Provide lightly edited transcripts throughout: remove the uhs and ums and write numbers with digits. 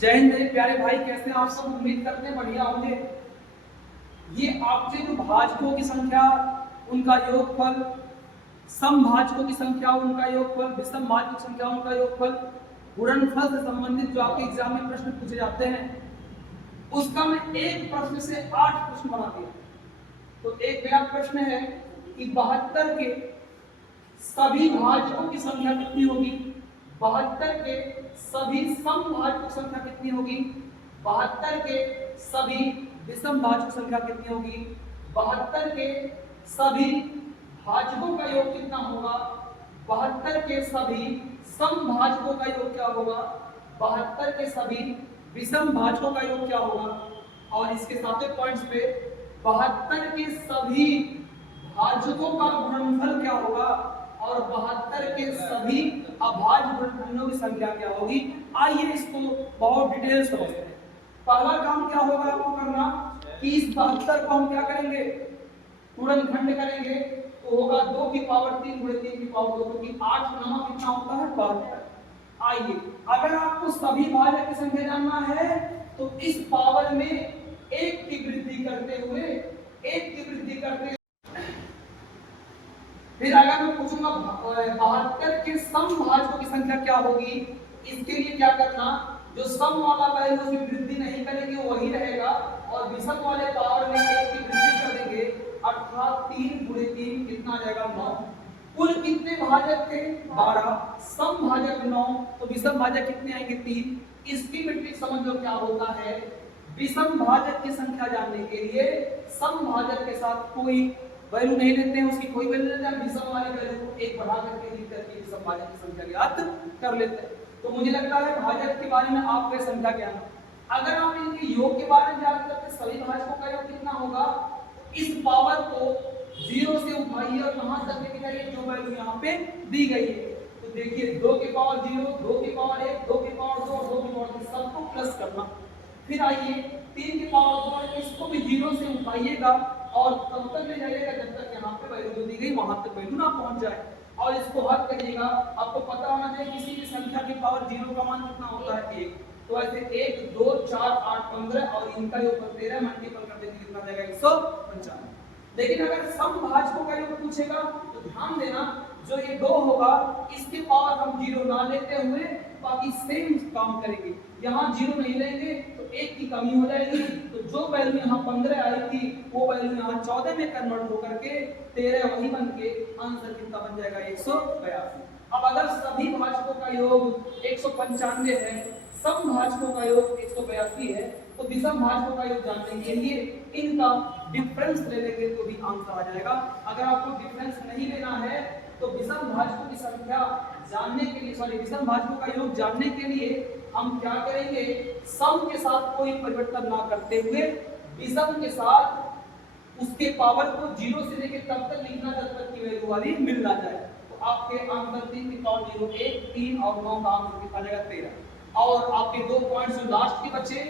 जय हिंद मेरे प्यारे भाई, कैसे हैं आप सब? उम्मीद करते हैं बढ़िया होंगे। ये आपके जो भाजकों की संख्या उनका योगफल, समभाजकों की संख्या उनका योगफल, विषम भाजकों की संख्या उनका योगफल, गुणनफल से संबंधित जो आपके एग्जाम में प्रश्न पूछे जाते हैं उसका मैं एक प्रश्न से 8 प्रश्न बना दिया। तो एक मेरा प्रश्न है कि 72 के सभी भाजकों की संख्या कितनी होगी, 72 के सभी समभाजकों की संख्या कितनी होगी, 72 के सभी विषम भाजकों की संख्या कितनी होगी, 72 के सभी भाजकों का योग कितना होगा, 72 के सभी समभाजकों का योग क्या होगा, 72 के सभी विषम भाजकों का योग क्या होगा, और इसके साथ पॉइंट्स पे 72 के सभी भाजकों का गुणनफल क्या होगा और 72 के सभी अभाज्य गुणनफलों की संख्या क्या होगी। आइए इसको बहुत डिटेल से समझते हैं। पहला काम क्या होगा आपको करना कि इस 72 को हम क्या करेंगे, गुणनखंड करेंगे। तो होगा 2 की पावर 3 गुणे 3 की पावर 2, क्योंकि 8 9 कितना होता है 72। आइए अगर आपको सभी भाजक की संख्या जानना है तो इस पावर में 1 की वृद्धि करते हुए 1 की वृद्धि करते, फिर अगर मैं पूछूंगा 72 के समभाजकों की संख्या क्या होगी, इसके लिए क्या करना, जो सम वाला वैल्यू उसमें वृद्धि नहीं करेंगे वही रहेगा और विषम वाले पावर में 1 की वृद्धि करेंगे, अर्थात 3 गुणे 3 कितना आ जाएगा 9। कुल कितने भाजक थे 12, सम भाजक 9, तो विषम भाजक कितने आएंगे 3। इसकी मैट्रिक्स समझ लो क्या होता है, विषम भाजक की संख्या जानने के लिए सम भाजक के साथ कोई वैल्यू नहीं लेते हैं, उसकी कोई वैल्यू नहीं लेते हैं, विषम वाले वैल्यू को 1 बढ़ा करके लिख करके विषम भाजक की संख्या ज्ञात कर लेते हैं। तो मुझे लगता है भाजक के बारे में आपको संख्या ज्ञान है। अगर आप इनके योग के बारे में जानते हैं सभी भाजकों का योग कितना होगा, इस पावर को 0 से उठाइए और कहां तक लेके जाइए, जो वैल्यू यहाँ पे दी गई है। तो देखिए 2 की पावर 0, 2 की पावर 1, 2 की पावर 2 और 2 की पावर 3 सबको प्लस करना। फिर आइए 3 की पावर 2, इसको भी 0 से उठाइएगा और तब तक ले जाइएगा जब तक यहाँ पे वैल्यू दी गई वहां तक वैल्यू ना पहुंच जाए, और इसको हल करिएगा। आपको पता होना चाहिए किसी भी संख्या की पावर 0 का मान कितना होता है 1। तो ऐसे 1 2 4 8 15 और इनका योग 13 मल्टीपल कर देंगे कितना जाएगा 195। लेकिन अगर समभाजकों का योग पूछेगा तो ध्यान देना, जो ये 2 होगा इसके पावर हम 0 ना लेते हुए बाकी सेम काम करेंगे। यहाँ 0 नहीं लेंगे तो 1 की कमी हो जाएगी, तो जो वैल्यू यहाँ 15 आई थी वो वैल्यू यहाँ 14 में कन्वर्ट होकर के 13 वही बन के आंसर कितना बन जाएगा 182। अब अगर सभी भाजकों का योग 195 है, सम भाजकों का योग 182 है, तो विषम भाजकों का योग जानने के लिए इनका डिफरेंस ले लेंगे तो भी आंसर आ जाएगा। अगर आपको डिफरेंस नहीं लेना है तो विषम भाजकों की संख्या जानने के लिए, सॉरी विषम भाजकों का योग जानने के लिए हम क्या करेंगे, सम के साथ कोई परिवर्तन ना करते हुए विषम के साथ उसके पावर को 0 से लेकर तब तक लिखना जब तक की वैल्यू वाली मिल ना जाए। तो आपके आंसर 3 की पावर 0 1 3 और 9 का आंसर कितना जाएगा 13। और आपके 2 पॉइंट्स जो लास्ट के बचे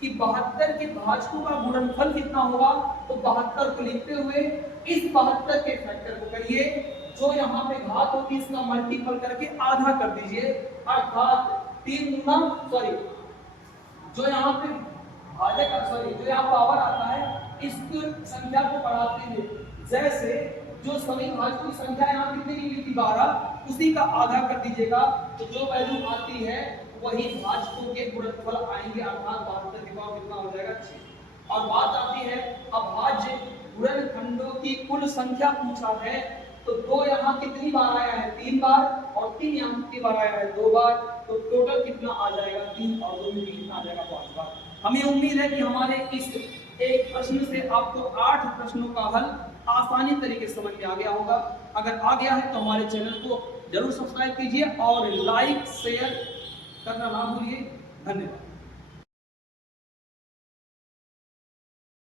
कि 72 के भाजकों का गुणनफल कितना होगा, तो 72 को लिखते हुए इस 72 के फैक्टर को करिए, जो यहाँ पे घात होगी इसका मल्टीपल करके आधा कर दीजिए, अर्थात 3 गुना, सॉरी जो यहाँ पे भाजक, सॉरी जो यहाँ पावर आता है इसकी संख्या को बढ़ाते हुए, जैसे जो सभी भाजकों की संख्या यहाँ कितनी निकली थी 12, उसी का आधा कर दीजिएगा, तो जो वैल्यू आती है वही भाजकों के गुणनफल आएंगे, अर्थात 72 के पावर कितना हो जाएगा 6। और बात आती है अभाज्य गुणनखंडों की कुल संख्या पूछा है, तो 2 यहाँ कितनी बार आया है 3 बार, और 3 यहाँ कितनी बार आया है 2 बार, तो टोटल कितना आ जाएगा 3 और 2 में कितना आ जाएगा 5 बार। हमें उम्मीद है कि हमारे इस एक प्रश्न से आपको 8 प्रश्नों का हल आसानी तरीके से समझ में आ गया होगा। अगर आ गया है तो हमारे चैनल को जरूर सब्सक्राइब कीजिए और लाइक शेयर करना ना भूलिए। धन्यवाद।